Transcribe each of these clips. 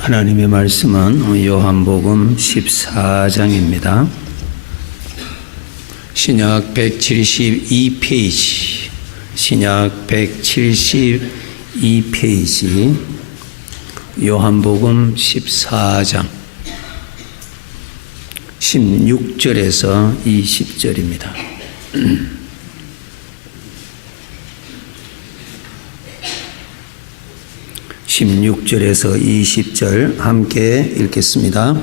하나님의 말씀은 요한복음 14장입니다. 신약 172페이지, 신약 172페이지, 요한복음 14장 16절에서 20절입니다. 16절에서 20절 함께 읽겠습니다.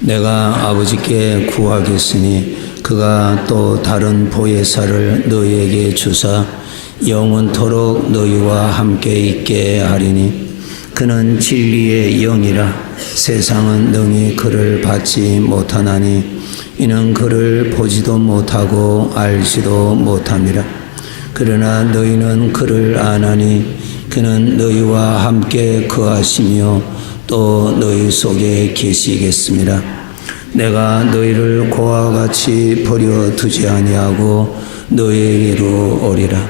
내가 아버지께 구하겠으니 그가 또 다른 보혜사를 너희에게 주사 영원토록 너희와 함께 있게 하리니 그는 진리의 영이라. 세상은 능히 그를 받지 못하나니 이는 그를 보지도 못하고 알지도 못함이라. 그러나 너희는 그를 아나니 그는 너희와 함께 거하시며 또 너희 속에 계시겠습니다. 내가 너희를 고와 같이 버려두지 아니하고 너희에게로 오리라.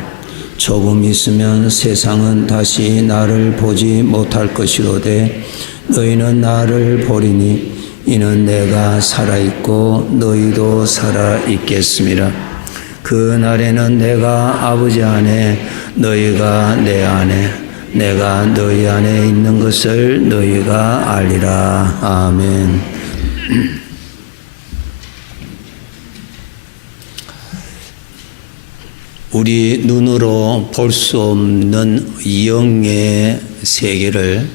조금 있으면 세상은 다시 나를 보지 못할 것이로되 너희는 나를 보리니 이는 내가 살아있고 너희도 살아있겠습니다. 그 날에는 내가 아버지 안에 너희가 내 안에 내가 너희 안에 있는 것을 너희가 알리라. 아멘. 우리 눈으로 볼 수 없는 영의 세계를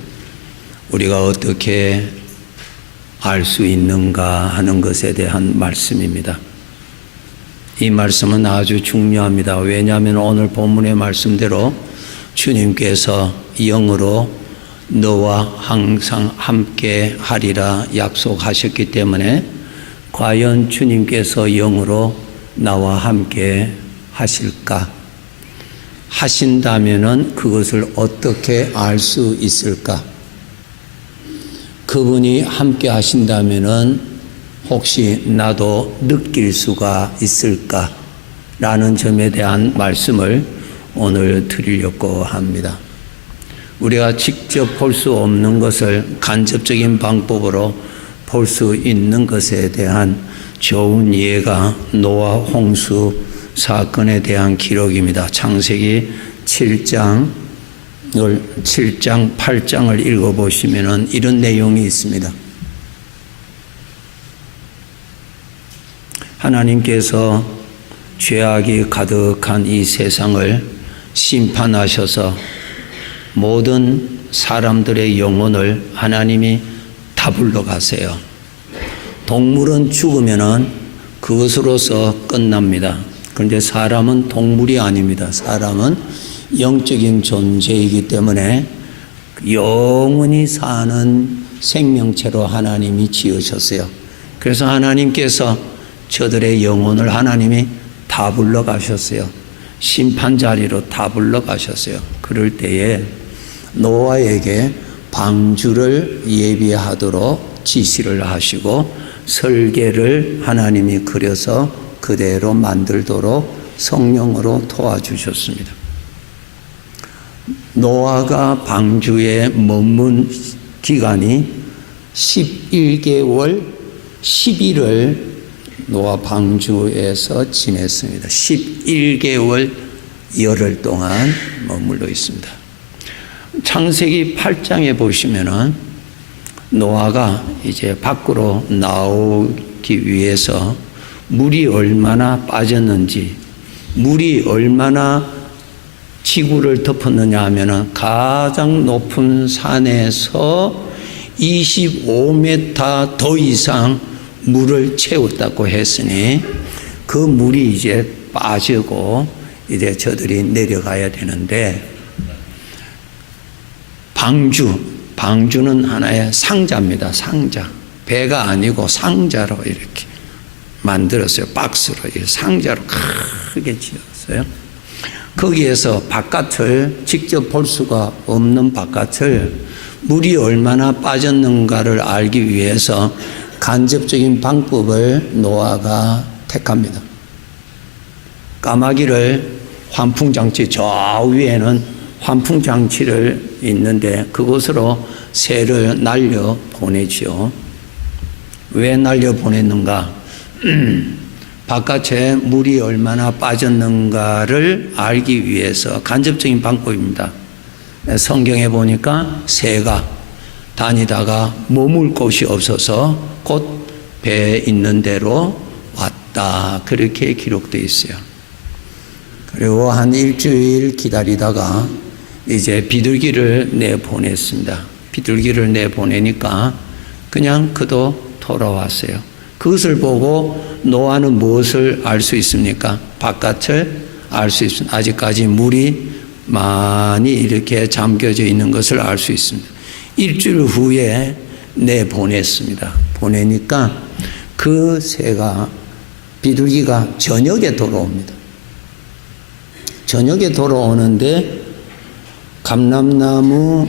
우리가 어떻게 알 수 있는가 하는 것에 대한 말씀입니다. 이 말씀은 아주 중요합니다. 왜냐하면 오늘 본문의 말씀대로 주님께서 영으로 너와 항상 함께 하리라 약속하셨기 때문에 과연 주님께서 영으로 나와 함께 하실까? 하신다면은 그것을 어떻게 알 수 있을까? 그분이 함께 하신다면은 혹시 나도 느낄 수가 있을까? 라는 점에 대한 말씀을 오늘 드리려고 합니다. 우리가 직접 볼 수 없는 것을 간접적인 방법으로 볼 수 있는 것에 대한 좋은 예가 노아 홍수 사건에 대한 기록입니다. 창세기 7장 8장을 읽어보시면 이런 내용이 있습니다. 하나님께서 죄악이 가득한 이 세상을 심판하셔서 모든 사람들의 영혼을 하나님이 다 불러가세요. 동물은 죽으면은 그것으로서 끝납니다. 그런데 사람은 동물이 아닙니다. 사람은 영적인 존재이기 때문에 영원히 사는 생명체로 하나님이 지으셨어요. 그래서 하나님께서 저들의 영혼을 하나님이 다 불러가셨어요. 심판자리로 다 불러가셨어요. 그럴 때에 노아에게 방주를 예비하도록 지시를 하시고 설계를 하나님이 그려서 그대로 만들도록 성령으로 도와주셨습니다. 노아가 방주에 머문 기간이 11개월 10일을 노아 방주에서 지냈습니다. 11개월 열흘 동안 머물러 있습니다. 창세기 8장에 보시면은 노아가 이제 밖으로 나오기 위해서 물이 얼마나 빠졌는지, 물이 얼마나 지구를 덮었느냐 하면은 가장 높은 산에서 25m 더 이상 물을 채웠다고 했으니 그 물이 이제 빠지고 이제 저들이 내려가야 되는데 방주는 하나의 상자입니다. 상자. 배가 아니고 상자로 이렇게 만들었어요. 박스로 상자로 크게 지었어요. 거기에서 바깥을 직접 볼 수가 없는 바깥을 물이 얼마나 빠졌는가를 알기 위해서 간접적인 방법을 노아가 택합니다. 까마귀를 환풍장치 저 위에는 환풍장치를 있는데 그곳으로 새를 날려 보내죠. 왜 날려 보냈는가? 바깥에 물이 얼마나 빠졌는가를 알기 위해서 간접적인 방법입니다. 성경에 보니까 새가 다니다가 머물 곳이 없어서 곧 배에 있는 대로 왔다, 그렇게 기록되어 있어요. 그리고 한 일주일 기다리다가 이제 비둘기를 내보냈습니다. 비둘기를 내보내니까 그냥 그도 돌아왔어요. 그것을 보고 노아는 무엇을 알 수 있습니까? 바깥을 알 수 있습니다. 아직까지 물이 많이 이렇게 잠겨져 있는 것을 알 수 있습니다. 일주일 후에 내보냈습니다. 보내니까 그 새가, 비둘기가 저녁에 돌아옵니다. 저녁에 돌아오는데 감람나무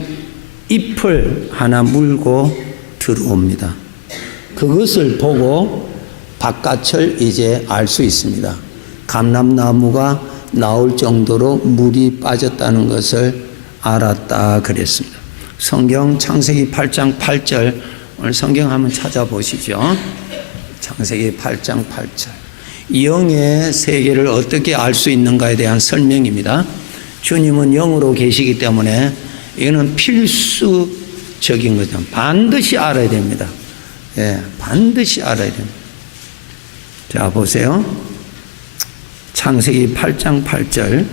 잎을 하나 물고 들어옵니다. 그것을 보고 바깥을 이제 알 수 있습니다. 감람나무가 나올 정도로 물이 빠졌다는 것을 알았다 그랬습니다. 성경 창세기 8장 8절, 오늘 성경 한번 찾아보시죠. 창세기 8장 8절. 영의 세계를 어떻게 알 수 있는가에 대한 설명입니다. 주님은 영으로 계시기 때문에 이거는 필수적인 거죠. 반드시 알아야 됩니다. 예, 반드시 알아야 됩니다. 자, 보세요. 창세기 8장 8절.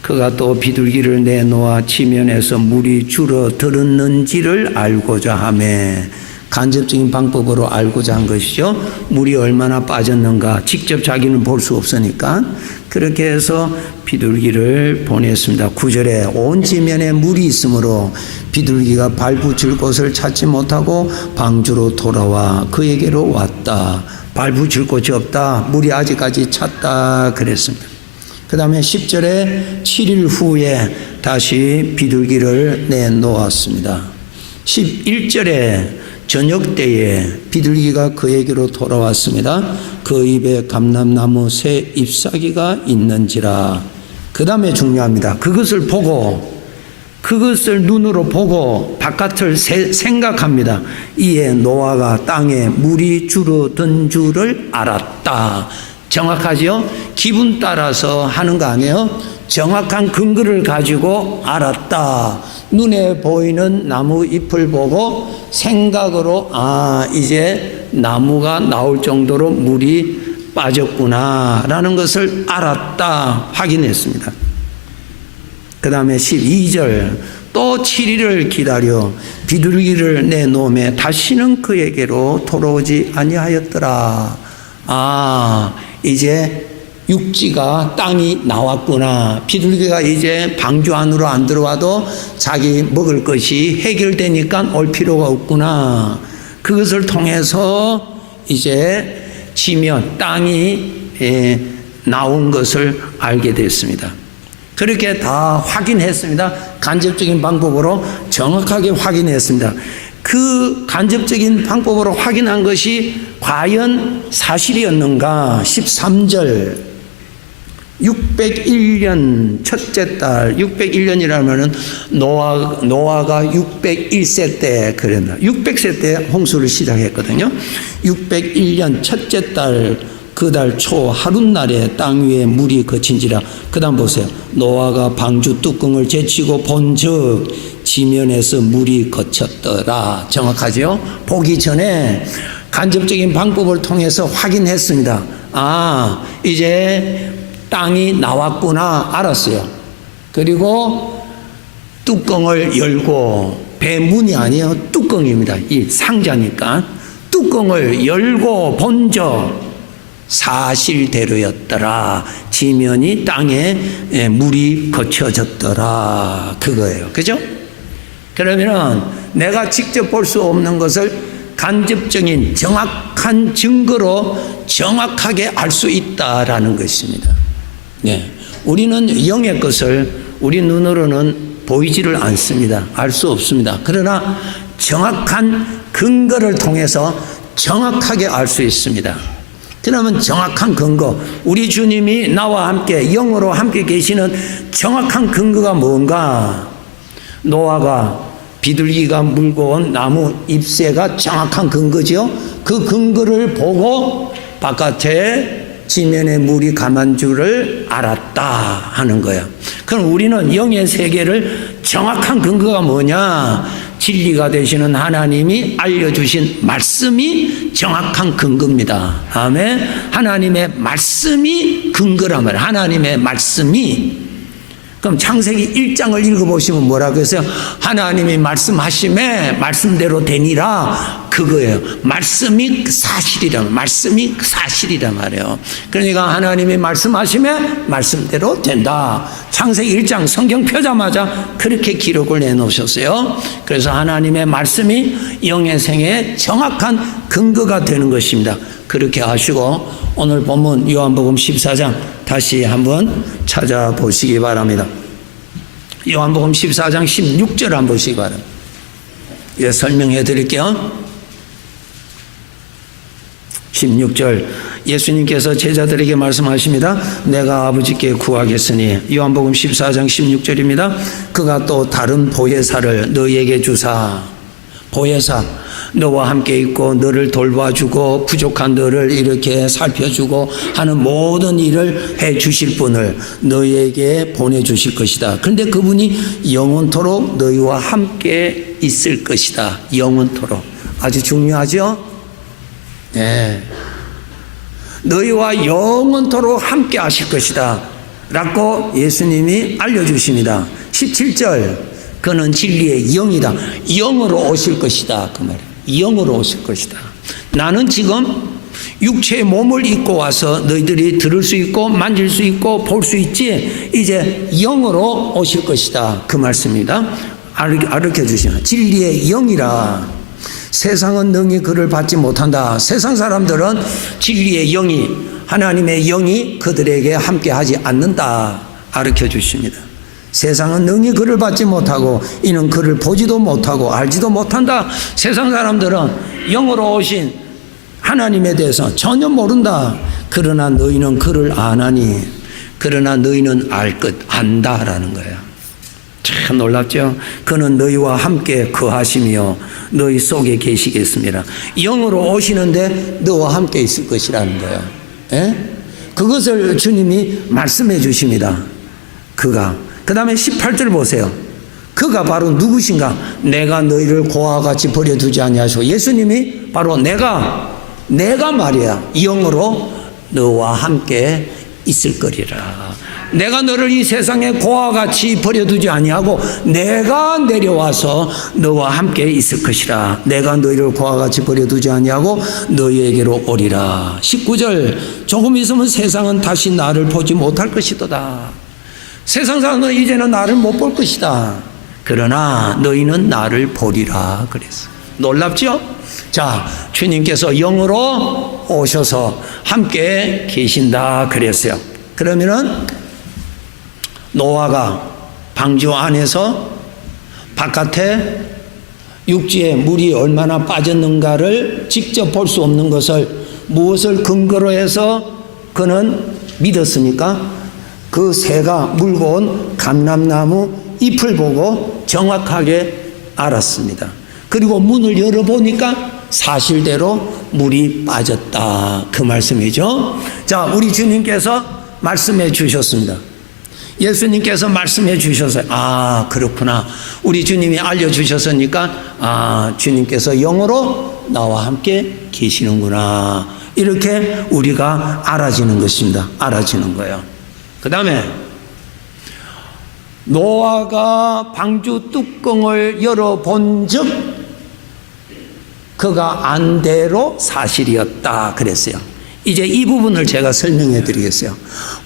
그가 또 비둘기를 내놓아 지면에서 물이 줄어들었는지를 알고자 하며, 간접적인 방법으로 알고자 한 것이죠. 물이 얼마나 빠졌는가 직접 자기는 볼 수 없으니까 그렇게 해서 비둘기를 보냈습니다. 9절에 온 지면에 물이 있으므로 비둘기가 발붙일 곳을 찾지 못하고 방주로 돌아와 그에게로 왔다. 발붙일 곳이 없다. 물이 아직까지 찼다 그랬습니다. 그 다음에 10절에 7일 후에 다시 비둘기를 내놓았습니다. 11절에 저녁 때에 비둘기가 그에게로 돌아왔습니다. 그 입에 감람나무 새 잎사귀가 있는지라. 그 다음에 중요합니다. 그것을 보고, 그것을 눈으로 보고 바깥을 생각합니다. 이에 노아가 땅에 물이 줄어든 줄을 알았다. 정확하죠? 기분 따라서 하는 거 아니에요? 정확한 근거를 가지고 알았다. 눈에 보이는 나무 잎을 보고 생각으로 이제 나무가 나올 정도로 물이 빠졌구나 라는 것을 알았다, 확인했습니다. 그 다음에 12절 또 7일을 기다려 비둘기를 내놓으며 다시는 그에게로 돌아오지 아니하였더라. 이제 육지가, 땅이 나왔구나. 비둘기가 이제 방주 안으로 안 들어와도 자기 먹을 것이 해결되니까 올 필요가 없구나. 그것을 통해서 이제 지면, 땅이 나온 것을 알게 됐습니다. 그렇게 다 확인했습니다. 간접적인 방법으로 정확하게 확인했습니다. 그 간접적인 방법으로 확인한 것이 과연 사실이었는가? 13절 601년 첫째 달, 601년이라면은 노아가 601세 때 그랬나? 600세 때 홍수를 시작했거든요. 601년 첫째 달, 그 달 초 하룻날에 땅 위에 물이 그친지라. 그 다음 보세요. 노아가 방주 뚜껑을 제치고 본즉 지면에서 물이 거쳤더라. 정확하죠? 보기 전에 간접적인 방법을 통해서 확인했습니다. 이제 땅이 나왔구나 알았어요. 그리고 뚜껑을 열고, 배문이 아니에요. 뚜껑입니다. 이 상자니까. 뚜껑을 열고 본적 사실대로였더라. 지면이 땅에 물이 거쳐졌더라. 그거예요. 그죠? 그러면은 내가 직접 볼 수 없는 것을 간접적인 정확한 증거로 정확하게 알 수 있다라는 것입니다. 네. 우리는 영의 것을 우리 눈으로는 보이지를 않습니다. 알 수 없습니다. 그러나 정확한 근거를 통해서 정확하게 알 수 있습니다. 그러면 정확한 근거, 우리 주님이 나와 함께 영으로 함께 계시는 정확한 근거가 뭔가? 노아가 비둘기가 물고 온 나무 잎새가 정확한 근거죠. 그 근거를 보고 바깥에 지면에 물이 감한 줄을 알았다 하는 거야. 그럼 우리는 영의 세계를 정확한 근거가 뭐냐? 진리가 되시는 하나님이 알려주신 말씀이 정확한 근거입니다. 아멘. 하나님의 말씀이 근거란 말이에요. 하나님의 말씀이. 그럼 창세기 1장을 읽어보시면 뭐라고 했어요? 하나님이 말씀하심에 말씀대로 되니라, 그거예요. 말씀이 사실이란 말이에요. 그러니까 하나님이 말씀하심에 말씀대로 된다. 창세기 1장 성경 펴자마자 그렇게 기록을 내놓으셨어요. 그래서 하나님의 말씀이 영의 생애에 정확한 근거가 되는 것입니다. 그렇게 하시고 오늘 본문 요한복음 14장 다시 한번 찾아보시기 바랍니다. 요한복음 14장 16절 한번 보시기 바랍니다. 예, 설명해 드릴게요. 16절 예수님께서 제자들에게 말씀하십니다. 내가 아버지께 구하겠으니, 요한복음 14장 16절입니다. 그가 또 다른 보혜사를 너희에게 주사, 보혜사, 너와 함께 있고 너를 돌봐주고 부족한 너를 이렇게 살펴주고 하는 모든 일을 해 주실 분을 너희에게 보내주실 것이다. 그런데 그분이 영원토록 너희와 함께 있을 것이다. 영원토록. 아주 중요하죠? 네. 너희와 영원토록 함께 하실 것이다 라고 예수님이 알려주십니다. 17절, 그는 진리의 영이다. 영으로 오실 것이다, 그 말이에요. 영으로 오실 것이다. 나는 지금 육체의 몸을 입고 와서 너희들이 들을 수 있고 만질 수 있고 볼 수 있지, 이제 영으로 오실 것이다, 그 말씀입니다. 가르쳐 주시면 진리의 영이라. 세상은 능히 그를 받지 못한다. 세상 사람들은 진리의 영이, 하나님의 영이 그들에게 함께하지 않는다 가르쳐 주십니다. 세상은 능히 그를 받지 못하고 이는 그를 보지도 못하고 알지도 못한다. 세상 사람들은 영으로 오신 하나님에 대해서 전혀 모른다. 그러나 너희는 그를 아나니, 그러나 너희는 알 것 안다라는 거예요. 참 놀랍죠? 그는 너희와 함께 거하시며 너희 속에 계시겠습니다. 영으로 오시는데 너와 함께 있을 것이라는 거예요. 예? 그것을 주님이 말씀해 주십니다. 그가. 그 다음에 18절 보세요. 그가 바로 누구신가? 내가 너희를 고아와 같이 버려두지 아니하시고, 예수님이 바로 내가 말이야, 영으로 너와 함께 있을 거리라. 내가 너를 이 세상에 고아와 같이 버려두지 아니하고 내가 내려와서 너와 함께 있을 것이라. 내가 너희를 고아와 같이 버려두지 아니하고 너희에게로 오리라. 19절, 조금 있으면 세상은 다시 나를 보지 못할 것이도다. 세상 사람은 이제는 나를 못 볼 것이다. 그러나 너희는 나를 보리라 그랬어요. 놀랍죠? 자, 주님께서 영으로 오셔서 함께 계신다 그랬어요. 그러면은 노아가 방주 안에서 바깥에 육지에 물이 얼마나 빠졌는가를 직접 볼 수 없는 것을 무엇을 근거로 해서 그는 믿었습니까? 그 새가 물고 온 감람나무 잎을 보고 정확하게 알았습니다. 그리고 문을 열어보니까 사실대로 물이 빠졌다, 그 말씀이죠. 자, 우리 주님께서 말씀해 주셨습니다. 예수님께서 말씀해 주셔서, 아, 그렇구나. 우리 주님이 알려주셨으니까, 주님께서 영으로 나와 함께 계시는구나. 이렇게 우리가 알아지는 것입니다. 알아지는 거예요. 그 다음에 노아가 방주 뚜껑을 열어본 즉 그가 안 대로 사실이었다 그랬어요. 이제 이 부분을 제가 설명해 드리겠어요.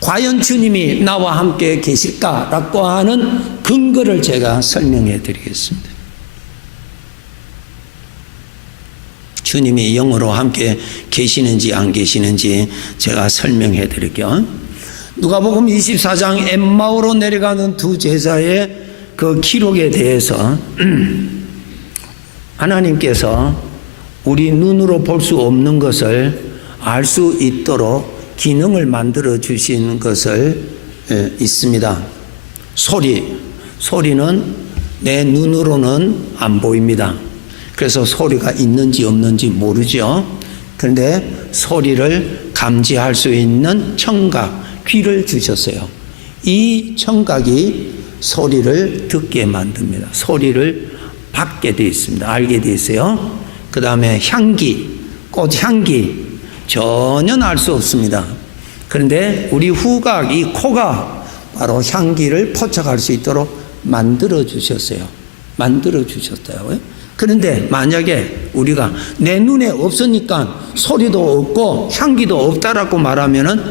과연 주님이 나와 함께 계실까라고 하는 근거를 제가 설명해 드리겠습니다. 주님이 영으로 함께 계시는지 안 계시는지 제가 설명해 드릴게요. 누가복음 24장 엠마오로 내려가는 두 제자의 그 기록에 대해서 하나님께서 우리 눈으로 볼 수 없는 것을 알 수 있도록 기능을 만들어 주신 것을 있습니다. 소리는 내 눈으로는 안 보입니다. 그래서 소리가 있는지 없는지 모르죠. 그런데 소리를 감지할 수 있는 청각, 귀를 주셨어요. 이 청각이 소리를 듣게 만듭니다. 소리를 받게 되어 있습니다. 알게 되어 있어요. 그 다음에 향기, 꽃향기 전혀 알 수 없습니다. 그런데 우리 후각, 이 코가 바로 향기를 포착할 수 있도록 만들어 주셨어요. 만들어 주셨어요. 그런데 만약에 우리가 내 눈에 없으니까 소리도 없고 향기도 없다라고 말하면은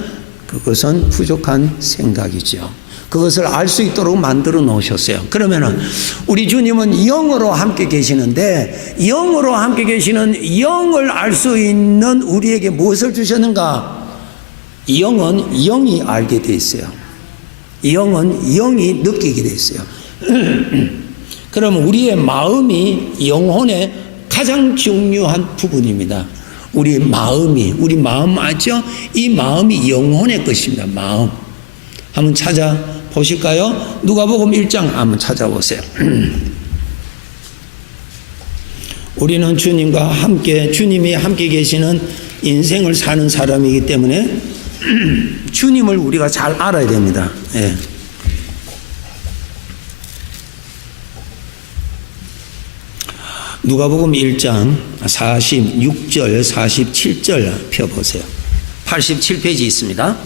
그것은 부족한 생각이죠. 그것을 알 수 있도록 만들어 놓으셨어요. 그러면은 우리 주님은 영으로 함께 계시는데 영으로 함께 계시는 영을 알 수 있는 우리에게 무엇을 주셨는가? 영은 영이 알게 돼 있어요. 영은 영이 느끼게 돼 있어요. 그러면 우리의 마음이 영혼의 가장 중요한 부분입니다. 우리 마음 맞죠? 이 마음이 영혼의 것입니다. 마음. 한번 찾아보실까요? 누가복음 1장 한번 찾아보세요. 우리는 주님과 함께, 주님이 함께 계시는 인생을 사는 사람이기 때문에 주님을 우리가 잘 알아야 됩니다. 예. 누가복음 1장 46절, 47절 펴보세요. 87페이지 있습니다.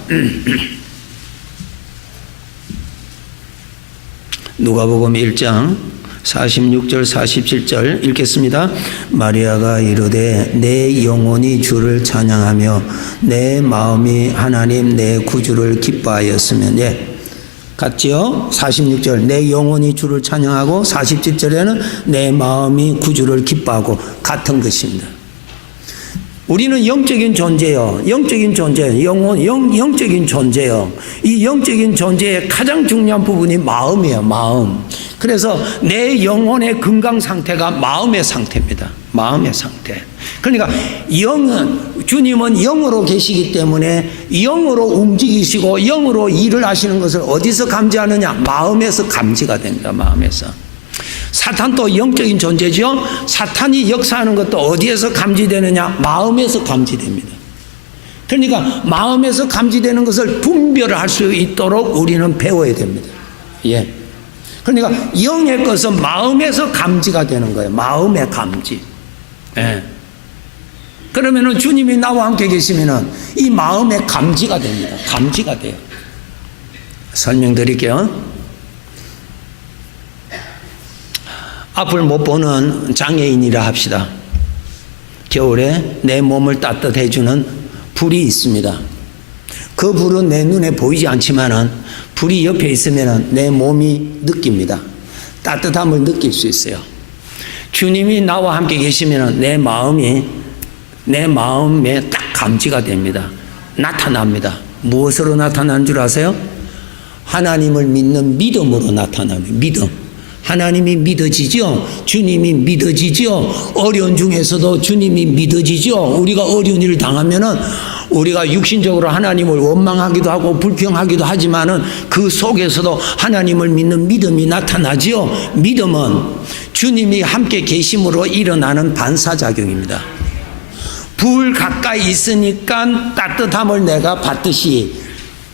누가복음 1장 46절, 47절 읽겠습니다. 마리아가 이르되 내 영혼이 주를 찬양하며 내 마음이 하나님 내 구주를 기뻐하였으면. 예. 같지요? 46절 내 영혼이 주를 찬양하고 47절에는 내 마음이 구주를 기뻐하고 같은 것입니다. 우리는 영적인 존재요. 영적인 존재, 영적인 존재요. 이 영적인 존재의 가장 중요한 부분이 마음이에요. 마음. 그래서 내 영혼의 건강 상태가 마음의 상태입니다. 마음의 상태. 그러니까 주님은 영으로 계시기 때문에 영으로 움직이시고 영으로 일을 하시는 것을 어디서 감지하느냐? 마음에서 감지가 됩니다. 마음에서. 사탄도 영적인 존재죠. 사탄이 역사하는 것도 어디에서 감지되느냐? 마음에서 감지됩니다. 그러니까 마음에서 감지되는 것을 분별을 할 수 있도록 우리는 배워야 됩니다. 예. 그러니까 영의 것은 마음에서 감지가 되는 거예요. 마음의 감지. 예. 그러면은 주님이 나와 함께 계시면은 이 마음의 감지가 됩니다. 감지가 돼요. 설명드릴게요. 앞을 못 보는 장애인이라 합시다. 겨울에 내 몸을 따뜻해 주는 불이 있습니다. 그 불은 내 눈에 보이지 않지만은 불이 옆에 있으면은 내 몸이 느낍니다. 따뜻함을 느낄 수 있어요. 주님이 나와 함께 계시면은 내 마음에 딱 감지가 됩니다. 나타납니다. 무엇으로 나타나는 줄 아세요? 하나님을 믿는 믿음으로 나타납니다. 믿음. 하나님이 믿어지죠. 주님이 믿어지죠. 어려운 중에서도 주님이 믿어지죠. 우리가 어려운 일을 당하면은 우리가 육신적으로 하나님을 원망하기도 하고 불평하기도 하지만은 그 속에서도 하나님을 믿는 믿음이 나타나지요. 믿음은 주님이 함께 계심으로 일어나는 반사작용입니다. 불 가까이 있으니까 따뜻함을 내가 받듯이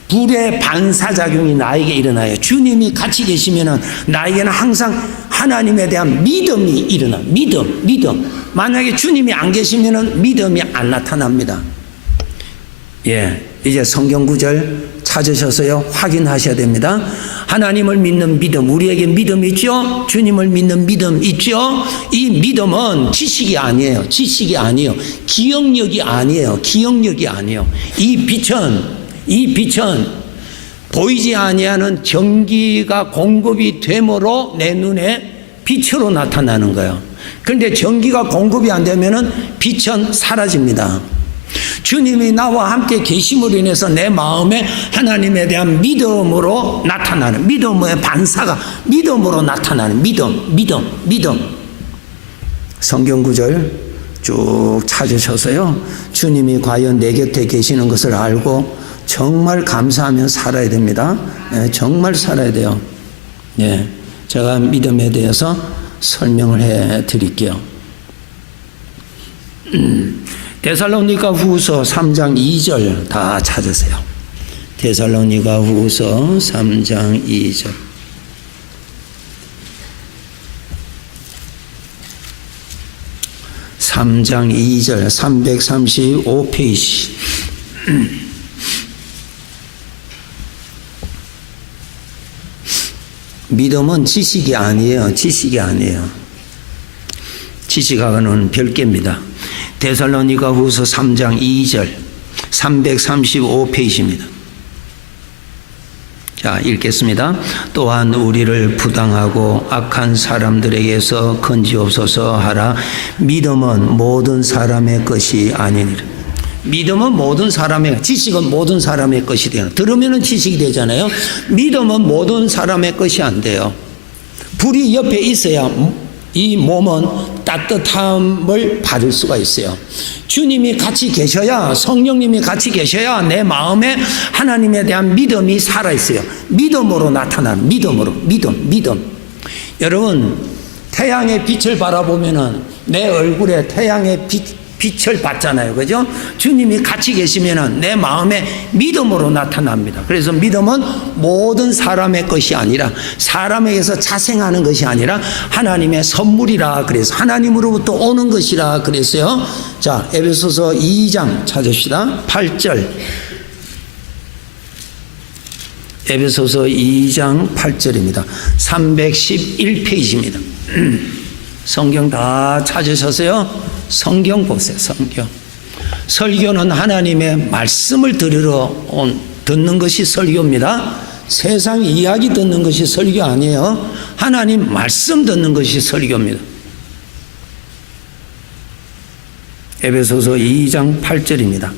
불의 반사작용이 나에게 일어나요. 주님이 같이 계시면은 나에게는 항상 하나님에 대한 믿음이 일어나. 믿음. 만약에 주님이 안 계시면은 믿음이 안 나타납니다. 예. 이제 성경 구절 찾으셔서요. 확인하셔야 됩니다. 하나님을 믿는 믿음. 우리에게 믿음 있죠? 주님을 믿는 믿음 있죠? 이 믿음은 지식이 아니에요. 기억력이 아니에요. 이 빛은 보이지 아니하는 전기가 공급이 되므로 내 눈에 빛으로 나타나는 거예요. 그런데 전기가 공급이 안 되면은 빛은 사라집니다. 주님이 나와 함께 계심으로 인해서 내 마음에 하나님에 대한 믿음으로 나타나는, 믿음의 반사가 믿음으로 나타나는 믿음. 성경 구절 쭉 찾으셔서요. 주님이 과연 내 곁에 계시는 것을 알고 정말 감사하며 살아야 됩니다. 예, 정말 살아야 돼요. 예. 제가 믿음에 대해서 설명을 해 드릴게요. 데살로니가 후서 3장 2절 다 찾으세요. 데살로니가 후서 3장 2절. 3장 2절 335페이지. 믿음은 지식이 아니에요. 지식이 아니에요. 지식하고는 별개입니다. 데살로니가 후서 3장 2절 335페이지입니다. 자, 읽겠습니다. 또한 우리를 부당하고 악한 사람들에게서 건지옵소서 하라. 믿음은 모든 사람의 것이 아니니라. 믿음은 모든 사람의, 지식은 모든 사람의 것이 돼요. 들으면 지식이 되잖아요. 믿음은 모든 사람의 것이 안 돼요. 불이 옆에 있어야 이 몸은 따뜻함을 받을 수가 있어요. 주님이 같이 계셔야, 성령님이 같이 계셔야 내 마음에 하나님에 대한 믿음이 살아있어요. 믿음으로 나타나는, 믿음. 여러분, 태양의 빛을 바라보면은 내 얼굴에 태양의 빛을 받잖아요. 그죠? 주님이 같이 계시면은 내 마음에 믿음으로 나타납니다. 그래서 믿음은 모든 사람의 것이 아니라, 사람에게서 자생하는 것이 아니라 하나님의 선물이라 그래서, 하나님으로부터 오는 것이라 그랬어요. 자, 에베소서 2장 찾읍시다. 8절. 에베소서 2장 8절입니다. 311페이지입니다. 성경 다 찾으셨어요? 성경 보세요. 성경. 설교는 하나님의 말씀을 듣는 것이 설교입니다. 세상 이야기 듣는 것이 설교 아니에요. 하나님 말씀 듣는 것이 설교입니다. 에베소서 2장 8절입니다.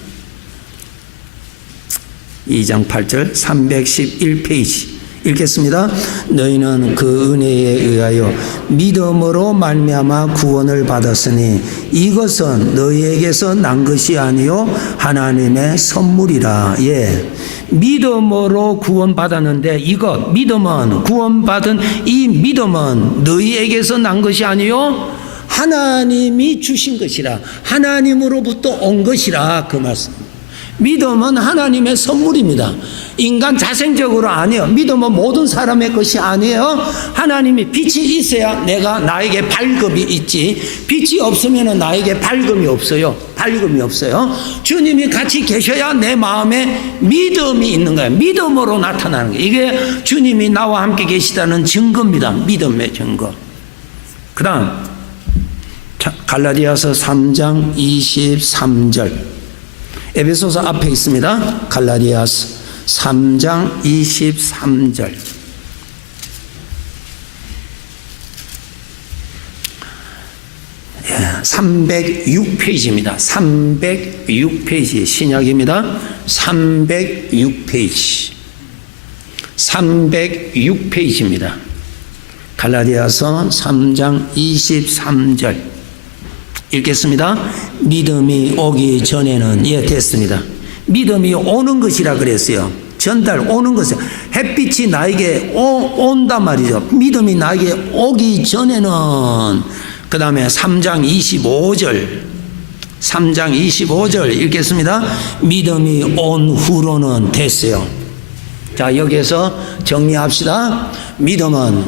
2장 8절 311페이지 읽겠습니다. 너희는 그 은혜에 의하여 믿음으로 말미암아 구원을 받았으니 이것은 너희에게서 난 것이 아니요 하나님의 선물이라. 예, 믿음으로 구원받았는데 이것, 믿음은, 구원받은 이 믿음은 너희에게서 난 것이 아니요 하나님이 주신 것이라, 하나님으로부터 온 것이라, 그 말씀. 믿음은 하나님의 선물입니다. 인간 자생적으로 아니에요. 믿음은 모든 사람의 것이 아니에요. 하나님이 빛이 있어야 나에게 밝음이 있지, 빛이 없으면 나에게 밝음이 없어요. 주님이 같이 계셔야 내 마음에 믿음이 있는 거예요. 믿음으로 나타나는 거예요. 이게 주님이 나와 함께 계시다는 증거입니다. 믿음의 증거. 그 다음 갈라디아서 3장 23절. 에베소서 앞에 있습니다. 갈라디아서 3장 23절. 예, 306페이지입니다. 306페이지 신약입니다. 306페이지입니다. 갈라디아서 3장 23절. 읽겠습니다. 믿음이 오기 전에는, 예, 됐습니다. 믿음이 오는 것이라 그랬어요. 전달, 오는 것이요. 햇빛이 나에게 온단 말이죠. 믿음이 나에게 오기 전에는. 그 다음에 3장 25절 읽겠습니다. 믿음이 온 후로는 됐어요. 자, 여기에서 정리합시다. 믿음은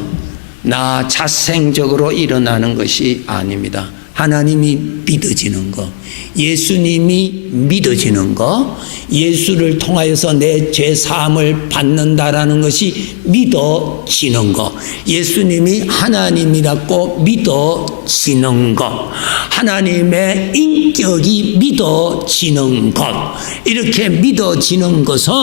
나 자생적으로 일어나는 것이 아닙니다. 하나님이 믿어지는 거, 예수님이 믿어지는 거, 예수를 통하여서 내 죄사함을 받는다라는 것이 믿어지는 거, 예수님이 하나님이라고 믿어지는 것, 하나님의 인격이 믿어지는 것, 이렇게 믿어지는 것은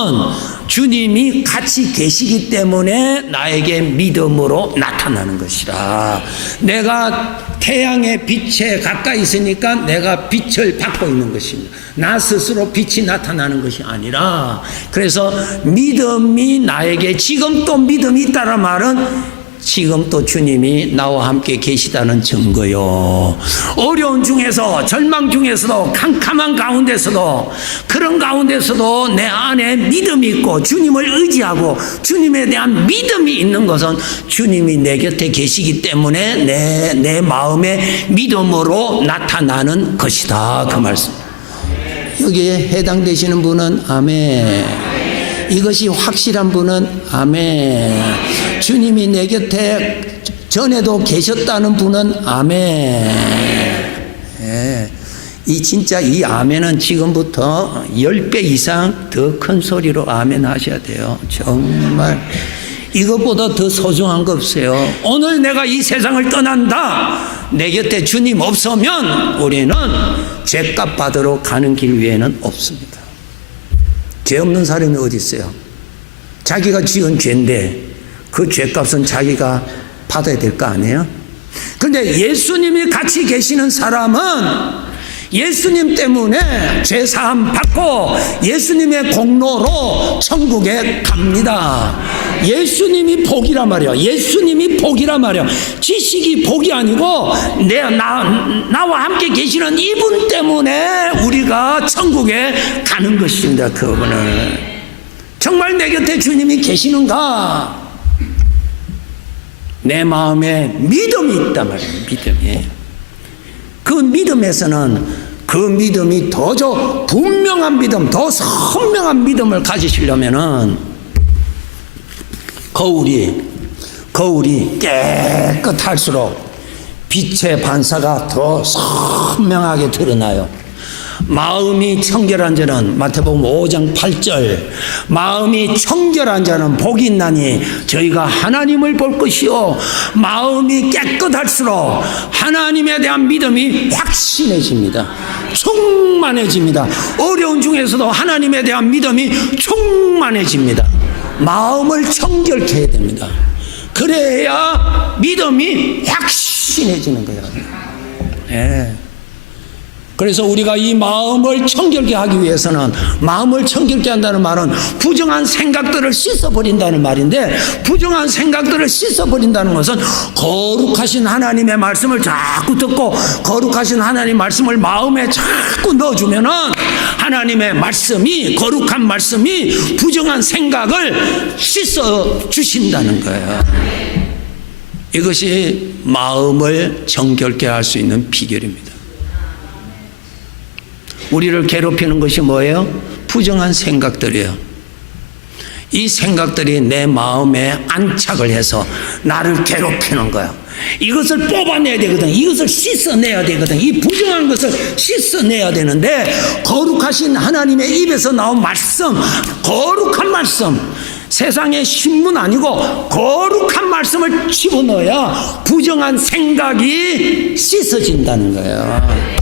주님이 같이 계시기 때문에 나에게 믿음으로 나타나는 것이라. 내가 태양의 빛에 가까이 있으니까 내가 빛을 받고 있는 것입니다. 나 스스로 빛이 나타나는 것이 아니라, 그래서 믿음이 나에게, 지금 또 믿음이 있다는 말은 지금 또 주님이 나와 함께 계시다는 증거요. 어려운 중에서, 절망 중에서도, 캄캄한 가운데서도, 그런 가운데서도 내 안에 믿음이 있고 주님을 의지하고 주님에 대한 믿음이 있는 것은 주님이 내 곁에 계시기 때문에 내 마음의 믿음으로 나타나는 것이다, 그 말씀. 여기에 해당되시는 분은 아멘. 이것이 확실한 분은 아멘. 주님이 내 곁에 전에도 계셨다는 분은 아멘. 예. 진짜 이 아멘은 지금부터 10배 이상 더 큰 소리로 아멘 하셔야 돼요. 정말 이것보다 더 소중한 거 없어요. 오늘 내가 이 세상을 떠난다, 내 곁에 주님 없으면 우리는 죄값 받으러 가는 길 외에는 없습니다. 죄 없는 사람이 어디 있어요? 자기가 지은 죄인데 그 죄값은 자기가 받아야 될 거 아니에요? 그런데 예수님이 같이 계시는 사람은 예수님 때문에 죄사함 받고 예수님의 공로로 천국에 갑니다. 예수님이 복이란 말이야. 예수님이 복이란 말이야. 지식이 복이 아니고 나와 함께 계시는 이분 때문에 우리가 천국에 가는 것입니다. 그분은 정말 내 곁에 주님이 계시는가? 내 마음에 믿음이 있단 말이에요. 믿음이. 그 믿음에서는 그 믿음이 더 분명한 믿음, 더 선명한 믿음을 가지시려면은 거울이 깨끗할수록 빛의 반사가 더 선명하게 드러나요. 마음이 청결한 자는 마태복음 5장 8절, 마음이 청결한 자는 복이 있나니 저희가 하나님을 볼 것이요. 마음이 깨끗할수록 하나님에 대한 믿음이 확신해집니다. 충만해집니다. 어려운 중에서도 하나님에 대한 믿음이 충만해집니다. 마음을 청결케 해야 됩니다. 그래야 믿음이 확신해지는 거예요. 네. 그래서 우리가 이 마음을 청결케 하기 위해서는, 마음을 청결케 한다는 말은 부정한 생각들을 씻어버린다는 말인데, 부정한 생각들을 씻어버린다는 것은 거룩하신 하나님의 말씀을 자꾸 듣고 거룩하신 하나님의 말씀을 마음에 자꾸 넣어주면은 하나님의 말씀이, 거룩한 말씀이 부정한 생각을 씻어주신다는 거예요. 이것이 마음을 정결케 할 수 있는 비결입니다. 우리를 괴롭히는 것이 뭐예요? 부정한 생각들이에요. 이 생각들이 내 마음에 안착을 해서 나를 괴롭히는 거야. 이것을 뽑아내야 되거든. 이것을 씻어내야 되거든. 이 부정한 것을 씻어내야 되는데, 거룩하신 하나님의 입에서 나온 말씀, 거룩한 말씀, 세상의 신문 아니고 거룩한 말씀을 집어넣어야 부정한 생각이 씻어진다는 거예요.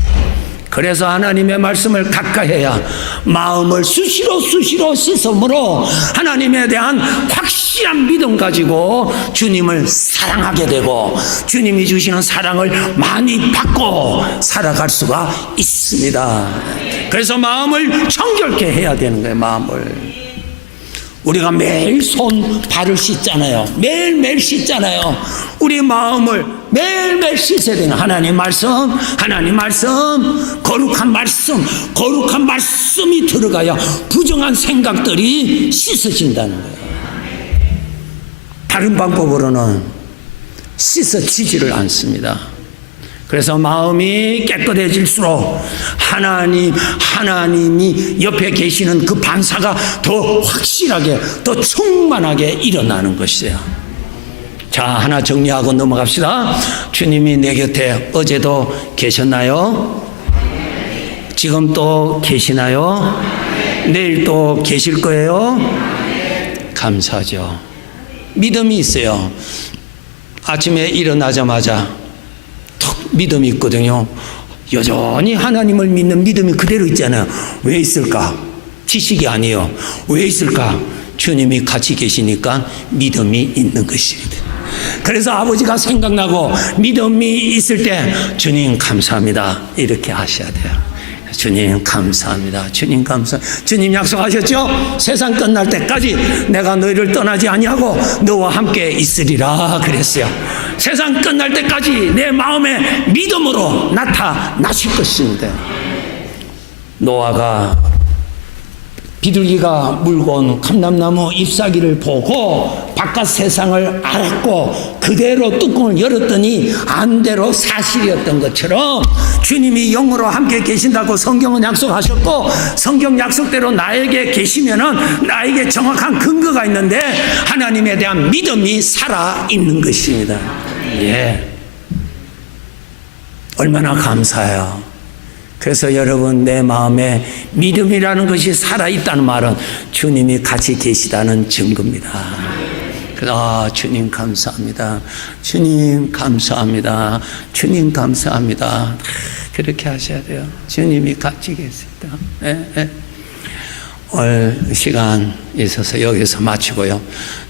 그래서 하나님의 말씀을 가까이해야 마음을 수시로 씻음으로 하나님에 대한 확실한 믿음 가지고 주님을 사랑하게 되고 주님이 주시는 사랑을 많이 받고 살아갈 수가 있습니다. 그래서 마음을 청결케 해야 되는 거예요. 마음을. 우리가 매일 손, 발을 씻잖아요. 매일매일 씻잖아요. 우리 마음을 매일매일 씻어야 되는 하나님 말씀, 거룩한 말씀이 들어가야 부정한 생각들이 씻어진다는 거예요. 다른 방법으로는 씻어지지를 않습니다. 그래서 마음이 깨끗해질수록 하나님이 옆에 계시는 그 반사가 더 확실하게, 더 충만하게 일어나는 것이에요. 자, 하나 정리하고 넘어갑시다. 주님이 내 곁에 어제도 계셨나요? 지금 또 계시나요? 내일 또 계실 거예요? 감사하죠. 믿음이 있어요. 아침에 일어나자마자 턱 믿음이 있거든요. 여전히 하나님을 믿는 믿음이 그대로 있잖아요. 왜 있을까? 지식이 아니에요. 왜 있을까? 주님이 같이 계시니까 믿음이 있는 것입니다. 그래서 아버지가 생각나고 믿음이 있을 때 주님 감사합니다 이렇게 하셔야 돼요. 주님 감사합니다. 주님 주님 약속하셨죠? 세상 끝날 때까지 내가 너희를 떠나지 아니하고 너와 함께 있으리라 그랬어요. 세상 끝날 때까지 내 마음에 믿음으로 나타나실 것입니다. 노아가 비둘기가 물고 온 감람나무 잎사귀를 보고 바깥 세상을 알았고 그대로 뚜껑을 열었더니 안대로 사실이었던 것처럼 주님이 영으로 함께 계신다고 성경은 약속하셨고 성경 약속대로 나에게 계시면은 나에게 정확한 근거가 있는데 하나님에 대한 믿음이 살아있는 것입니다. 예. 얼마나 감사해요. 그래서 여러분 내 마음에 믿음이라는 것이 살아있다는 말은 주님이 같이 계시다는 증거입니다. 주님 감사합니다. 주님 감사합니다. 주님 감사합니다. 그렇게 하셔야 돼요. 주님이 같이 계십니다. 오늘 시간 있어서 여기서 마치고요.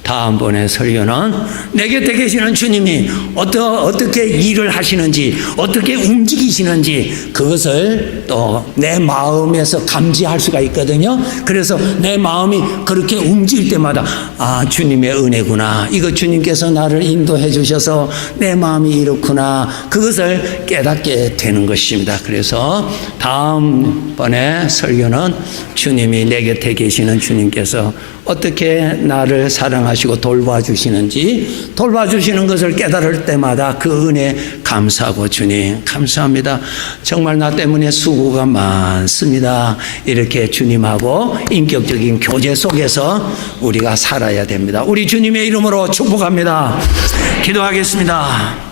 다음번에 설교는 내 곁에 계시는 주님이 어떻게 일을 하시는지 어떻게 움직이시는지 그것을 또 내 마음에서 감지할 수가 있거든요. 그래서 내 마음이 그렇게 움직일 때마다 주님의 은혜구나, 이거 주님께서 나를 인도해 주셔서 내 마음이 이렇구나, 그것을 깨닫게 되는 것입니다. 그래서 다음번에 설교는 주님이 내 곁에 계시는 주님께서 어떻게 나를 사랑하시고 돌봐주시는지, 돌봐주시는 것을 깨달을 때마다 그 은혜 감사하고 주님 감사합니다. 정말 나 때문에 수고가 많습니다. 이렇게 주님하고 인격적인 교제 속에서 우리가 살아야 됩니다. 우리 주님의 이름으로 축복합니다. 기도하겠습니다.